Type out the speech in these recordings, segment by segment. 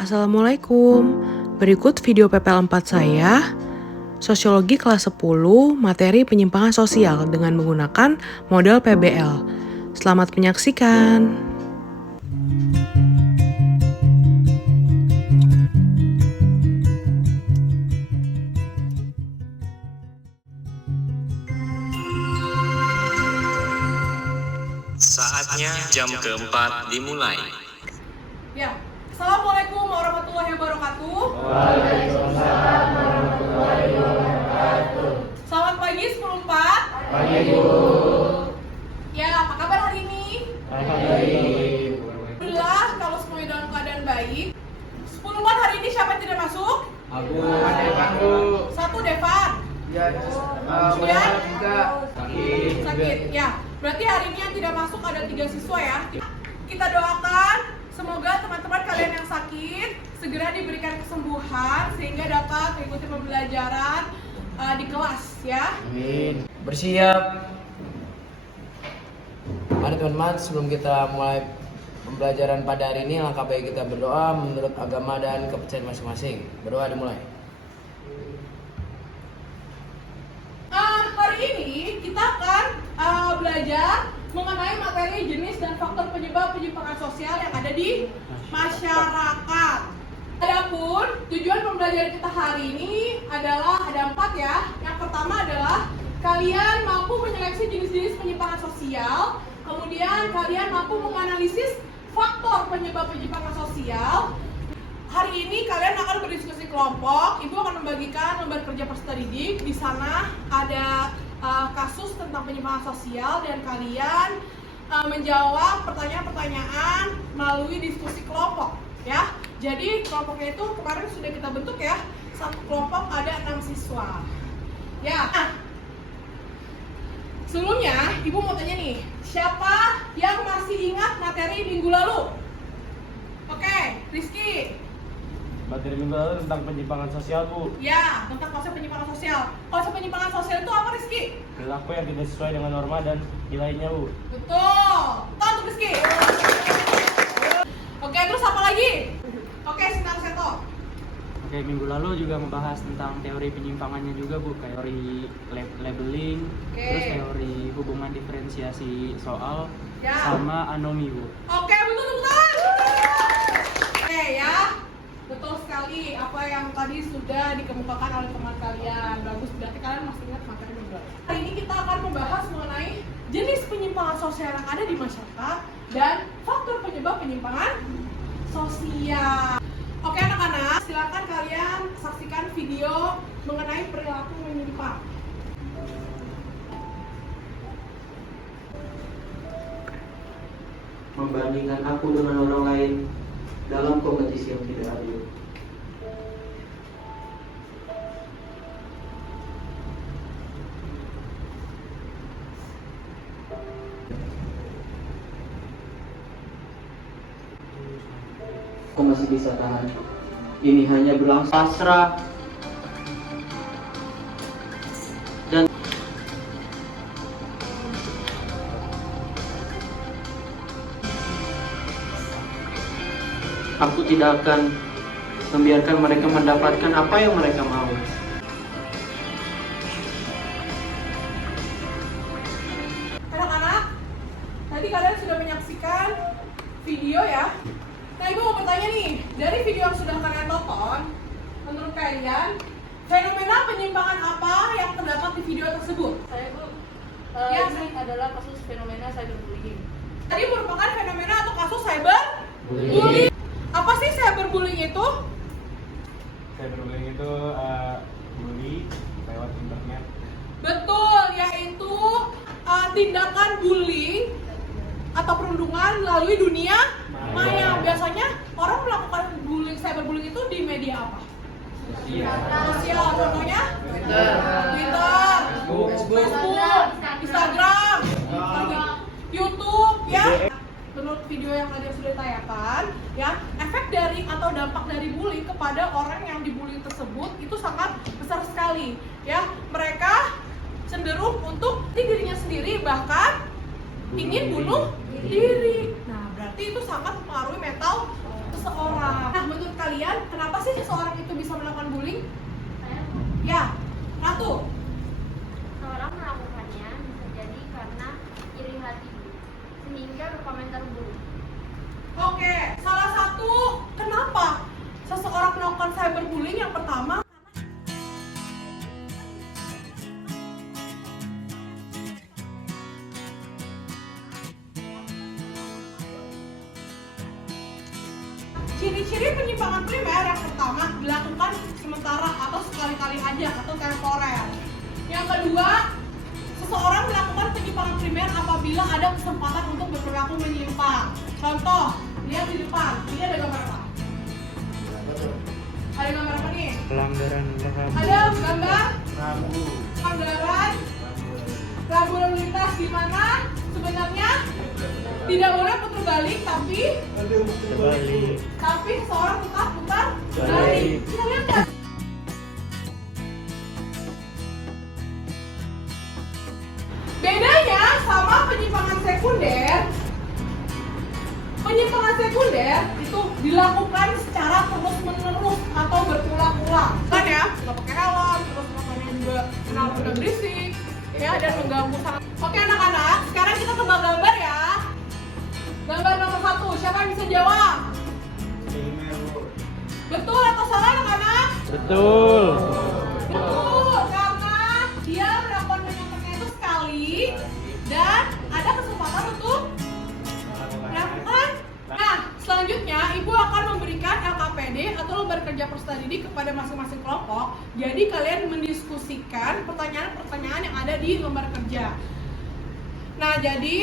Assalamualaikum. Berikut video PPL 4 saya, Sosiologi kelas 10, materi penyimpangan sosial dengan menggunakan model PBL. Selamat menyaksikan. Saatnya jam keempat dimulai. Ya, Assalamualaikum warahmatullahi wabarakatuh. Waalaikumsalam warahmatullahi wabarakatuh. Selamat pagi 10.4. Pagi Bu. Ya, apa kabar hari ini? Baik. Alhamdulillah kalau semuanya dalam keadaan baik. 10.4 hari ini siapa yang tidak masuk? Aku Devan Bu. Satu Devan. Ya, Kemudian? juga Sakit. Ya, berarti hari ini yang tidak masuk ada 3 siswa ya. Kita doakan semoga teman-teman kalian yang sakit segera diberikan kesembuhan sehingga dapat mengikuti pembelajaran di kelas ya. Amin. Bersiap. Mari teman-teman, sebelum kita mulai pembelajaran pada hari ini, langkah baik kita berdoa menurut agama dan kepercayaan masing-masing. Berdoa dimulai. Hari ini kita akan belajar mengenai materi jenis dan faktor penyebab penyimpangan sosial yang ada di masyarakat. Adapun tujuan pembelajaran kita hari ini adalah ada 4 ya. Yang pertama adalah kalian mampu menyeleksi jenis-jenis penyimpangan sosial. Kemudian kalian mampu menganalisis faktor penyebab penyimpangan sosial. Hari ini kalian akan berdiskusi kelompok. Ibu akan membagikan lembar kerja peserta didik. Di sana ada kasus tentang penyimpangan sosial dan kalian menjawab pertanyaan-pertanyaan melalui diskusi kelompok ya. Jadi kelompoknya itu kemarin sudah kita bentuk ya. Satu kelompok ada 6 siswa. Ya. Sebelumnya Ibu mau tanya nih, siapa yang masih ingat materi minggu lalu? Oke, Rizky. Materi minggu lalu tentang penyimpangan sosial, Bu. Ya, tentang konsep penyimpangan sosial. Konsep penyimpangan sosial itu apa, Rizky? Perilaku yang tidak sesuai dengan norma dan nilainya, Bu. Betul. Untuk Rizky. Oke, terus apa lagi? Oke, Sinar Seto. Oke, minggu lalu juga membahas tentang teori penyimpangannya juga, Bu. Teori labeling, Oke. terus teori hubungan diferensiasi soal, Ya. sama anomi, Bu. Oke, betul tepuk tangan. Oke ya. Betul sekali apa yang tadi sudah dikemukakan oleh teman kalian. Bagus, berarti kalian masih ingat materi minggu lalu. Hari ini kita akan membahas mengenai jenis penyimpangan sosial yang ada di masyarakat dan faktor penyebab penyimpangan sosial. Oke anak-anak, silakan kalian saksikan video mengenai perilaku menyimpang. Membandingkan aku dengan orang lain dalam kompetisi yang tidak adil. Aku masih bisa tahan. Ini hanya berlangsung pasrah dan aku tidak akan membiarkan mereka mendapatkan apa yang mereka mau. Anak-anak, tadi kalian sudah menyaksikan video ya. Nah, Ibu mau bertanya nih, dari video yang sudah kalian tonton, menurut kalian fenomena penyimpangan apa yang terdapat di video tersebut? Saya Bu, Ya, ini adalah kasus fenomena cyberbullying. Tadi merupakan fenomena atau kasus cyberbullying. Apa sih cyberbullying itu? Cyberbullying itu bully lewat internet. Betul, yaitu tindakan bullying atau perundungan melalui dunia maya. Biasanya orang melakukan bullying, cyberbullying itu di media apa? Sosial, contohnya? Twitter, Facebook, Instagram, YouTube, ya. Menurut video yang tadi sudah ditayangkan, ya, efek dari atau dampak dari bullying kepada orang yang dibully tersebut itu sangat besar sekali, ya. Mereka cenderung untuk dirinya sendiri, bahkan ingin bunuh diri. Nah, berarti itu sangat mempengaruhi mental seseorang. Nah, menurut kalian kenapa sih seseorang itu bisa melakukan bullying? Ya, Ratu. Seorang melakukannya bisa jadi karena iri hati sehingga berkomentar buruk. Oke, salah satu kenapa seseorang melakukan cyberbullying yang pertama ciri-ciri penyimpangan primer yang pertama dilakukan sementara atau sekali-kali aja atau temporer. Yang kedua, seseorang melakukan penyimpangan primer apabila ada kesempatan untuk berperilaku menyimpang. Contoh, lihat di depan, ini ada gambar apa? Ada gambar apa nih? Pelanggaran Ada gambar Rambu. pelanggaran rambu lalu lintas di mana sebenarnya tidak boleh putar balik tapi seseorang tetap putar balik. Kita lihat kan? Bedanya sama penyimpangan sekunder. Penyimpangan sekunder itu dilakukan secara terus-menerus atau berulang-ulang. Kan ya, nggak pakai helm, terus motornya juga udah berisik, ya, dan mengganggu sangat. Oke anak-anak, sekarang kita tebak gambar ya. Gambar nomor 1, siapa yang bisa jawab? Betul atau salah anak-anak? Betul. Betul, karena dia melakukan penyimpangan itu sekali dan ada kesempatan untuk melakukan. Nah, selanjutnya Ibu akan memberikan LKPD atau lembar kerja peserta didik kepada masing-masing kelompok. Jadi kalian mendiskusikan pertanyaan-pertanyaan yang ada di lembar kerja. Nah, jadi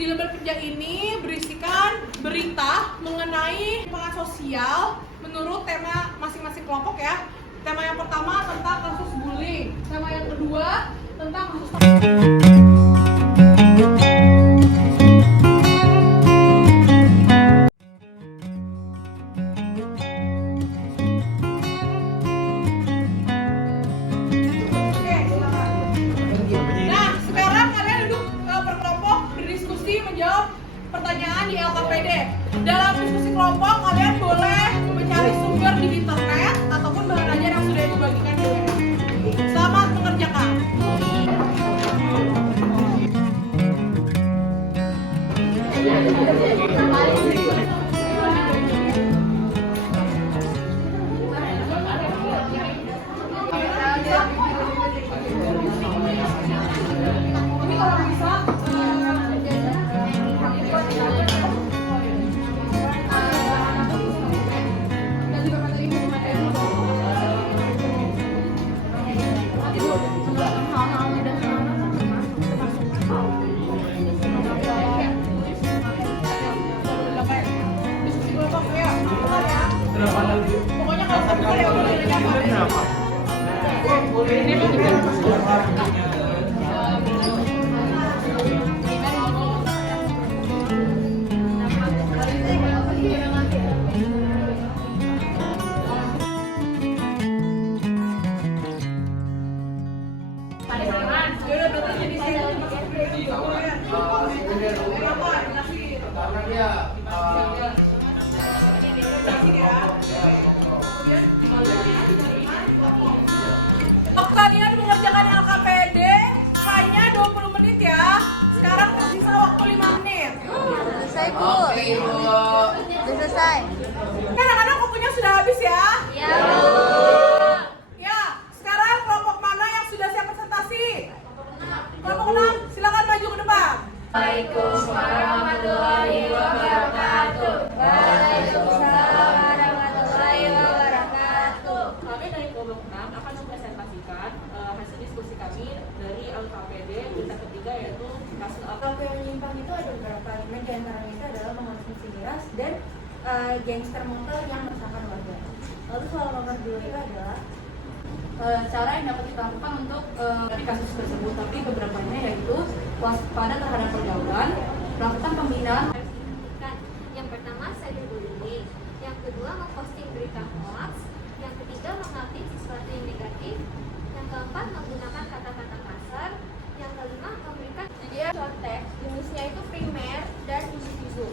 di lembar kerja ini berisikan berita mengenai penyimpangan sosial menurut tema masing-masing kelompok ya. Tema yang pertama tentang kasus bullying, tema yang kedua tentang kasus menjawab pertanyaan di LKPD. Dalam diskusi kelompok, kalian boleh mencari sumber di internet ataupun bahan ajar yang sudah dibagikan di web. Selamat mengerjakan. Ini kalau bisa pokoknya kalau sampai ya udah kenapa? Kalian mengerjakan LKPD hanya 20 menit ya. Sekarang tersisa waktu 5 menit. Selesai, Bu. Udah selesai. Anak-anak waktunya sudah habis ya? Iya, Bu. Ya, sekarang kelompok mana yang sudah siap presentasi? Kelompok 6, silakan maju ke depan. Waalaikumsalam warahmatullahi wabarakatuh. Waalaikumsalam warahmatullahi wabarakatuh. Kami dari kelompok 6 akan mempresentasikan hasil diskusi kami dari LKPD berita ketiga yaitu kasus Kalau yang menyimpang itu ada beberapa, di antaranya itu adalah mengonsumsi miras dan gangster motor yang meresahkan warga. Lalu soal nomor 2 itu adalah cara yang dapat kita lakukan untuk dari kasus tersebut, tapi beberapanya yaitu waspada terhadap pergaulan, melakukan pembinaan. Yang pertama cyberbullying, yang kedua memposting berita hoax, yang ketiga mengupdate sesuatu yang negatif, yang keempat menggunakan kata-kata kasar, yang kelima memberikan dia contek jenisnya itu primer dan individu.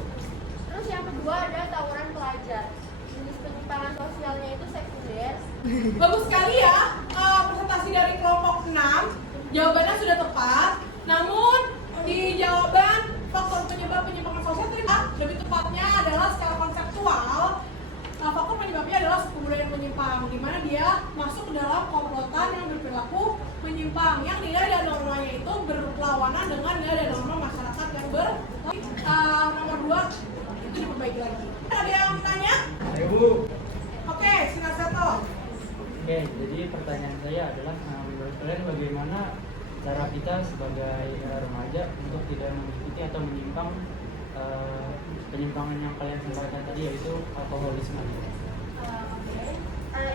Terus yang kedua ada tawuran pelajar. pelajar. Jenis penyimpangan sosialnya itu sekunder. Bagus sekali ya, presentasi dari kelompok 6. Jawabannya sudah tepat. Namun di jawaban faktor penyebab penyimpangan sosial lebih tepatnya adalah secara konseptual. Faktor penyebabnya adalah suku budaya yang menyimpang, di mana dia masuk ke dalam komplotan yang berperilaku menyimpang, yang nilai dan normanya itu berlawanan dengan nilai dan norma masyarakat yang nomor 2 itu diperbaiki lagi. Ada yang tanya? Bu. Oke, sinar Seto. Oke, jadi pertanyaan saya adalah menurut kalian bagaimana cara kita sebagai remaja untuk tidak mengikuti atau menyimpang penyimpangan yang kalian sampaikan tadi, yaitu alkoholisme?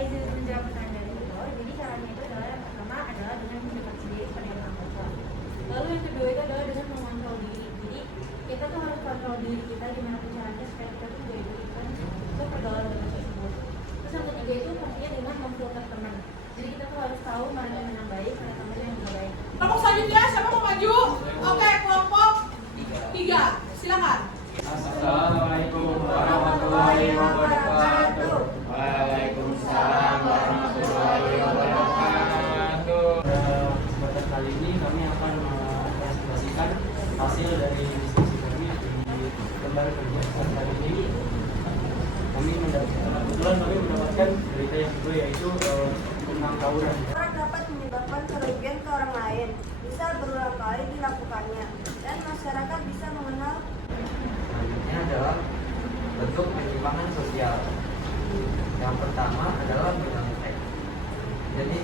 Izin menjawab pertanyaan itu. Jadi caranya itu adalah yang pertama adalah dengan mendeteksi diri pada yang narkoba. Lalu yang kedua itu adalah dengan mengontrol diri. Jadi kita tuh harus kontrol diri kita gimana caranya supaya kita tuh gak ikut-ikutan untuk pergaulan tersebut. Terus yang ketiga itu pastinya dengan memfilter teman. Jadi kita tuh harus tahu mana teman yang baik, mana teman yang tidak baik. Kelompok selanjutnya siapa mau maju? Oke, kelompok 3. Silakan. Assalamualaikum warahmatullahi wabarakatuh. Waalaikumsalam warahmatullahi wabarakatuh. Pada kesempatan kali ini kami akan mempresentasikan hasil dari diskusi kami di lembar kerja kali ini. Kebetulan kami mendapatkan berita yang kedua, yaitu tentang tawuran. Orang dapat menyebabkan kerugian ke orang lain, bisa berulang kali dilakukannya, dan masyarakat bisa mengenal. Selanjutnya adalah bentuk penyimpangan sosial. Yang pertama adalah berkontek. Jadi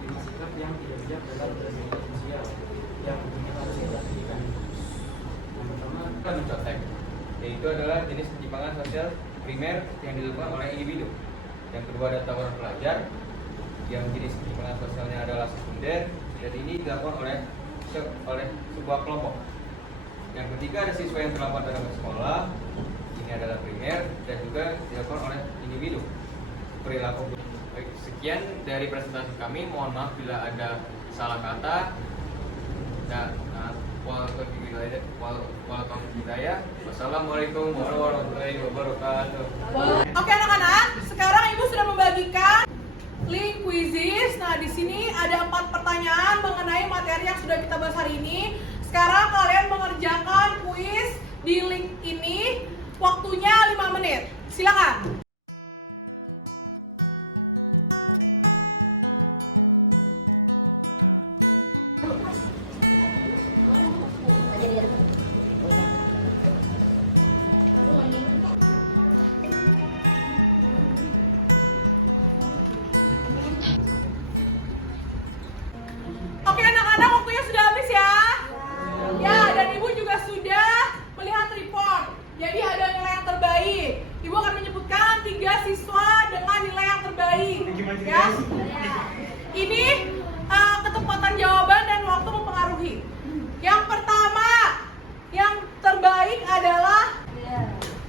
Sikap yang tidak bijak dalam bermedia sosial yang harus diperhatikan. Yang pertama, mencontek, yaitu adalah jenis penyimpangan sosial primer yang dilakukan oleh individu. Yang kedua ada tawuran pelajar, yang jenis penyimpangan sosialnya adalah sekunder, dan ini dilakukan oleh sebuah kelompok. Yang ketiga ada siswa yang terlambat dalam sekolah, ini adalah primer dan juga dilakukan oleh individu. Perilaku. Baik, sekian dari presentasi kami. Mohon maaf bila ada salah kata. Wassalamualaikum warahmatullahi wabarakatuh. Oke anak-anak, sekarang Ibu sudah membagikan link quizzes. Nah, di sini ada 4 pertanyaan mengenai materi yang sudah kita bahas hari ini. Sekarang kalian mengerjakan kuis di link ini. Waktunya 5 menit. Silakan. Oke anak-anak, waktunya sudah habis ya. Ya, dan Ibu juga sudah melihat report. Jadi ada nilai yang terbaik. Ibu akan menyebutkan 3 siswa dengan nilai yang terbaik. Ya. Ini ketepatan jawaban dan waktu mempengaruhi. Yang pertama, yang terbaik adalah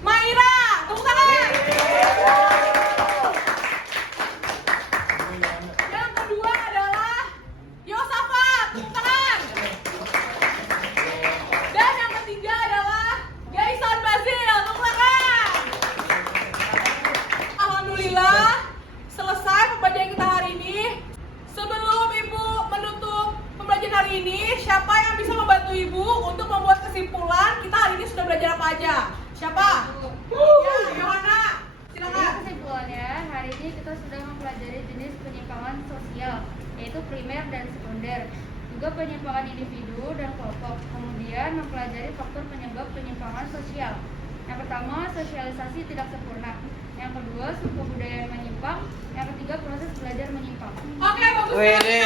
Maira. Tepuk tangan. Yang kedua adalah Yosafat. Tepuk tangan. Dan yang ketiga adalah Gaisan Basil. Tepuk tangan. Alhamdulillah, selesai pembelajaran kita hari ini. Sebelum Ibu menutup pembelajaran hari ini, siapa yang bisa membantu Ibu untuk membuat kesimpulan kita hari ini sudah belajar apa aja? Siapa? Ya, Yohana. Silakan. Kesimpulannya, hari ini kita sudah mempelajari jenis penyimpangan sosial, yaitu primer dan sekunder, juga penyimpangan individu dan kelompok. Kemudian mempelajari faktor penyebab penyimpangan sosial. Yang pertama, sosialisasi tidak sempurna. Yang kedua, suku budaya yang menyimpang. Yang ketiga, proses belajar menyimpang. Oke, bagus sekali.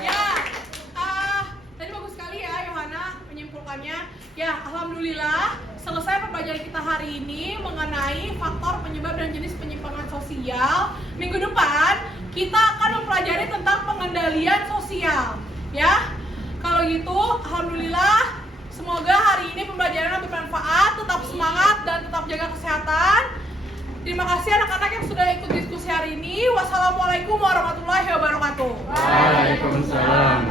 Ya, tadi bagus sekali ya Yohana menyimpulkannya. Ya, alhamdulillah selesai pembelajaran kita hari ini mengenai faktor penyebab dan jenis penyimpangan sosial. Minggu depan kita akan mempelajari tentang pengendalian sosial. Ya, kalau gitu alhamdulillah. Semoga hari ini pembelajaran bermanfaat, tetap semangat dan tetap jaga kesehatan. Terima kasih anak-anak yang sudah ikut diskusi hari ini. Wassalamualaikum warahmatullahi wabarakatuh. Waalaikumsalam.